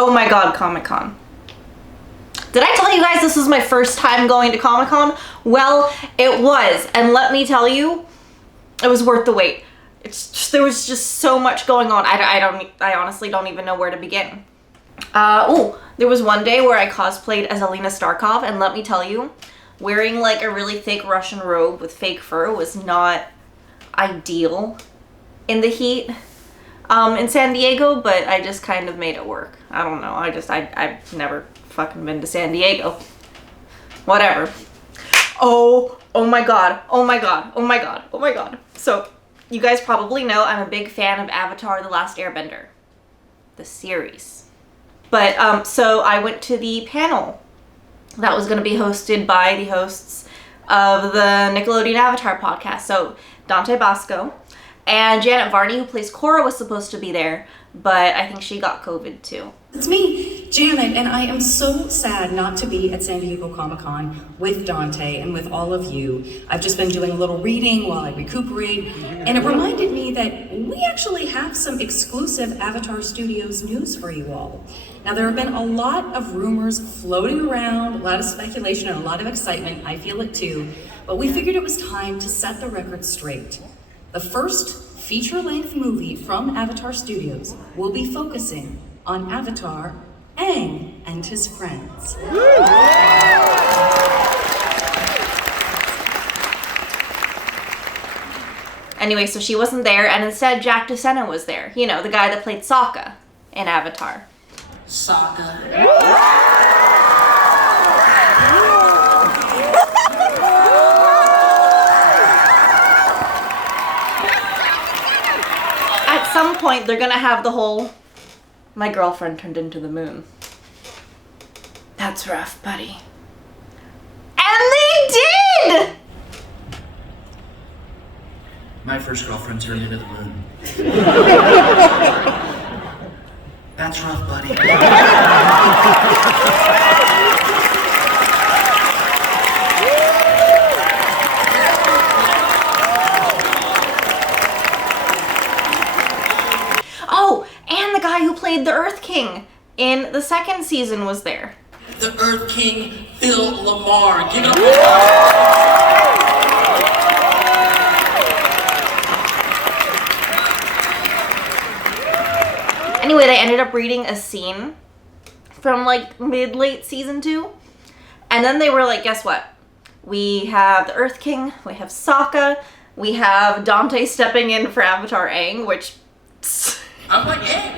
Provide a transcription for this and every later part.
Oh my god, Comic-Con. Did I tell you guys this was my first time going to Comic-Con? Well, it was, and let me tell you, it was worth the wait. There was just so much going on. I honestly don't even know where to begin. There was one day where I cosplayed as Alina Starkov, and let me tell you, wearing like a really thick Russian robe with fake fur was not ideal in the heat in San Diego, but I just kind of made it work. I don't know. I've never fucking been to San Diego. Whatever. Oh my god. Oh my god. Oh my god. Oh my god. So, you guys probably know I'm a big fan of Avatar: The Last Airbender. The series. But, so I went to the panel that was going to be hosted by the hosts of the Nickelodeon Avatar podcast. So, Dante Basco and Janet Varney, who plays Korra, was supposed to be there, but I think she got COVID too. It's me, Janet, and I am so sad not to be at San Diego Comic-Con with Dante and with all of you. I've just been doing a little reading while I recuperate, and it reminded me that we actually have some exclusive Avatar Studios news for you all. Now, there have been a lot of rumors floating around, a lot of speculation and a lot of excitement. I feel it too, but we figured it was time to set the record straight. The first feature-length movie from Avatar Studios will be focusing on Avatar, Aang and his friends. Anyway, so she wasn't there, and instead Jack DeSena was there. You know, the guy that played Sokka in Avatar. Sokka. At some point, they're gonna have the whole, my girlfriend turned into the moon. That's rough, buddy. And they did! My first girlfriend turned into the moon. That's rough, buddy. Oh, and the guy who played the Earth King in the second season was there. The Earth King, Phil Lamar. Give it up. Anyway, they ended up reading a scene from like mid-late season 2. And then they were like, guess what? We have the Earth King, we have Sokka, we have Dante stepping in for Avatar Aang, which... I'm like, hey.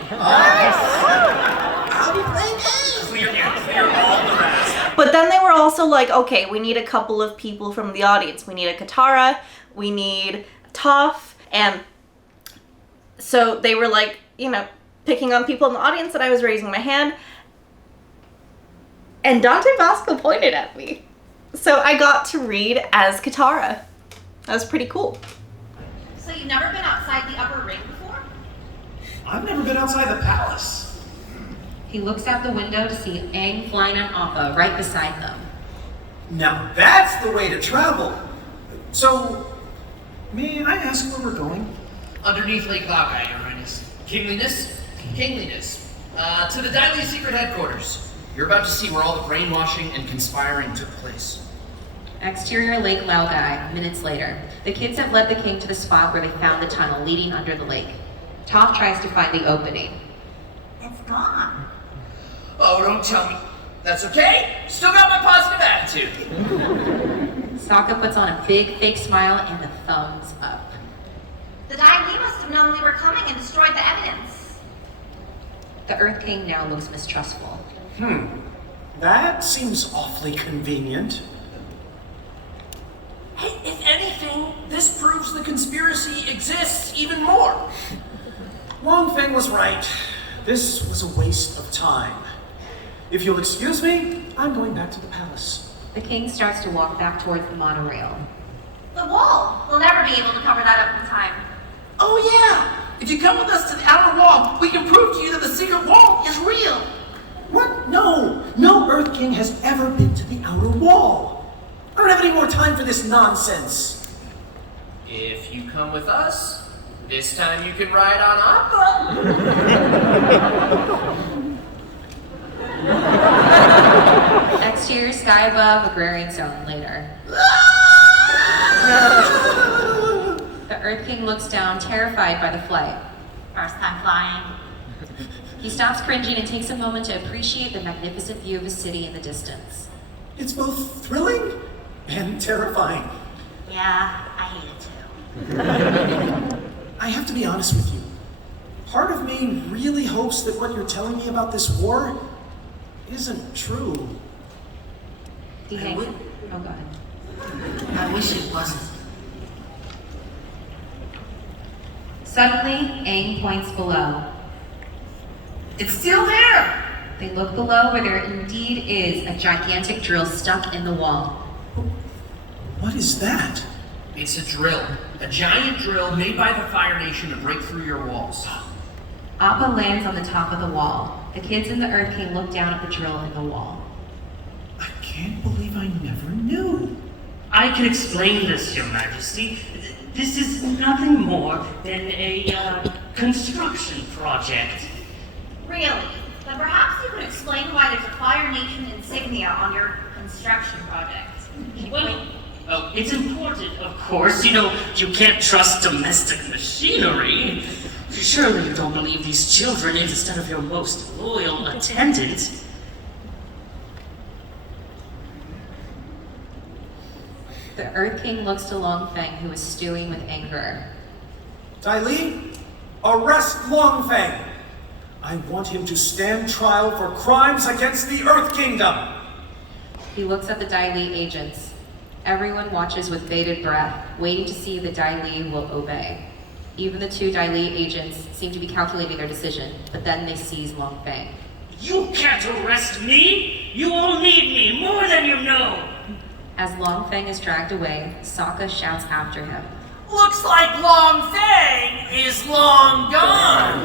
I'll be playing Clear all the rest. But then they were also like, okay, we need a couple of people from the audience. We need a Katara, we need Toph, and so they were like, you know, picking on people in the audience, and I was raising my hand. And Dante Vasco pointed at me. So I got to read as Katara. That was pretty cool. So you've never been outside the upper ring before? I've never been outside the palace. He looks out the window to see Aang flying on Appa right beside them. Now that's the way to travel. So, may I ask where we're going? Underneath Lake Laogai, Your Highness. Kingliness? To the Daily Secret Headquarters. You're about to see where all the brainwashing and conspiring took place. Exterior Lake Laogai, minutes later. The kids have led the king to the spot where they found the tunnel leading under the lake. Toph tries to find the opening. It's gone. Oh, don't tell me. That's okay. Still got my positive attitude. Sokka puts on a big fake smile and a thumbs up. The Dai Li must have known we were coming and destroyed the evidence. The Earth King now looks mistrustful. That seems awfully convenient. Hey, if anything, this proves the conspiracy exists even more. Wong Feng was right. This was a waste of time. If you'll excuse me, I'm going back to the palace. The king starts to walk back towards the monorail. The wall. We'll never be able to cover that up in time. Oh yeah! If you come with us to the outer wall, we can prove to you that the secret wall is real. What? No! No Earth King has ever been to the outer wall. I don't have any more time for this nonsense. If you come with us, this time you can ride on Appa. Exterior sky above, agrarian zone later. The Earth King looks down, terrified by the flight. First time flying. He stops cringing and takes a moment to appreciate the magnificent view of his city in the distance. It's both thrilling and terrifying. Yeah, I hate it too. I have to be honest with you. Part of me really hopes that what you're telling me about this war isn't true. Do you think? Oh, go ahead. I wish it wasn't. Suddenly, Aang points below. It's still there! They look below where there indeed is a gigantic drill stuck in the wall. What is that? It's a drill. A giant drill made by the Fire Nation to break through your walls. Appa lands on the top of the wall. The kids in the Earth King look down at the drill in the wall. I can't believe I never knew. I can explain this, Your Majesty. This is nothing more than a construction project. Really? Then perhaps you could explain why there's a Fire Nation insignia on your construction project. Well, it's important, of course. You know, you can't trust domestic machinery. Surely you don't believe these children instead of your most loyal attendant. The Earth King looks to Longfeng, who is stewing with anger. Dai Li, arrest Longfeng. I want him to stand trial for crimes against the Earth Kingdom. He looks at the Dai Li agents. Everyone watches with bated breath, waiting to see if the Dai Li will obey. Even the two Dai Li agents seem to be calculating their decision, but then they seize Longfeng. You can't arrest me! You all need me more than you know! As Longfeng is dragged away, Sokka shouts after him. Looks like Long Fang is long gone!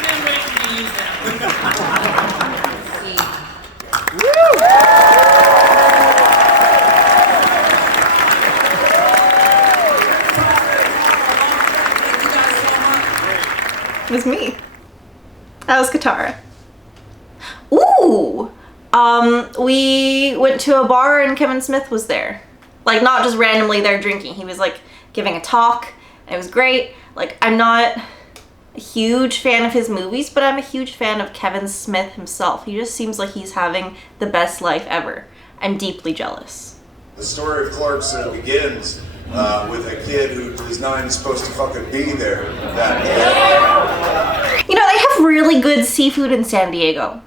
Can't wait to use that. See. It was me. That was Katara. Ooh! We went to a bar and Kevin Smith was there. Like, not just randomly there drinking. He was, like, giving a talk. And it was great. Like, I'm not a huge fan of his movies, but I'm a huge fan of Kevin Smith himself. He just seems like he's having the best life ever. I'm deeply jealous. The story of Clark's begins with a kid who is not even supposed to fucking be there that day. You know, they have really good seafood in San Diego.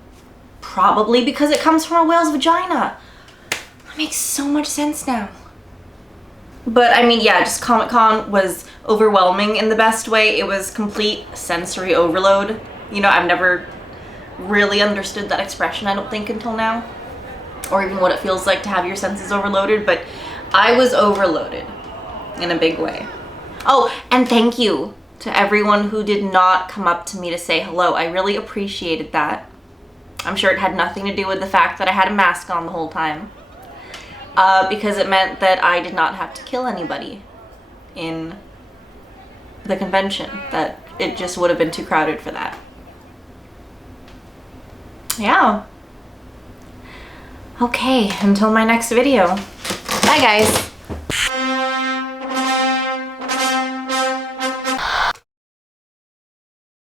Probably because it comes from a whale's vagina. That makes so much sense now. But I mean, yeah, just Comic-Con was overwhelming in the best way. It was complete sensory overload. You know, I've never really understood that expression, I don't think, until now. Or even what it feels like to have your senses overloaded, but I was overloaded in a big way. Oh, and thank you to everyone who did not come up to me to say hello. I really appreciated that. I'm sure it had nothing to do with the fact that I had a mask on the whole time. Because it meant that I did not have to kill anybody in the convention. That it just would have been too crowded for that. Yeah. Okay, until my next video. Bye, guys.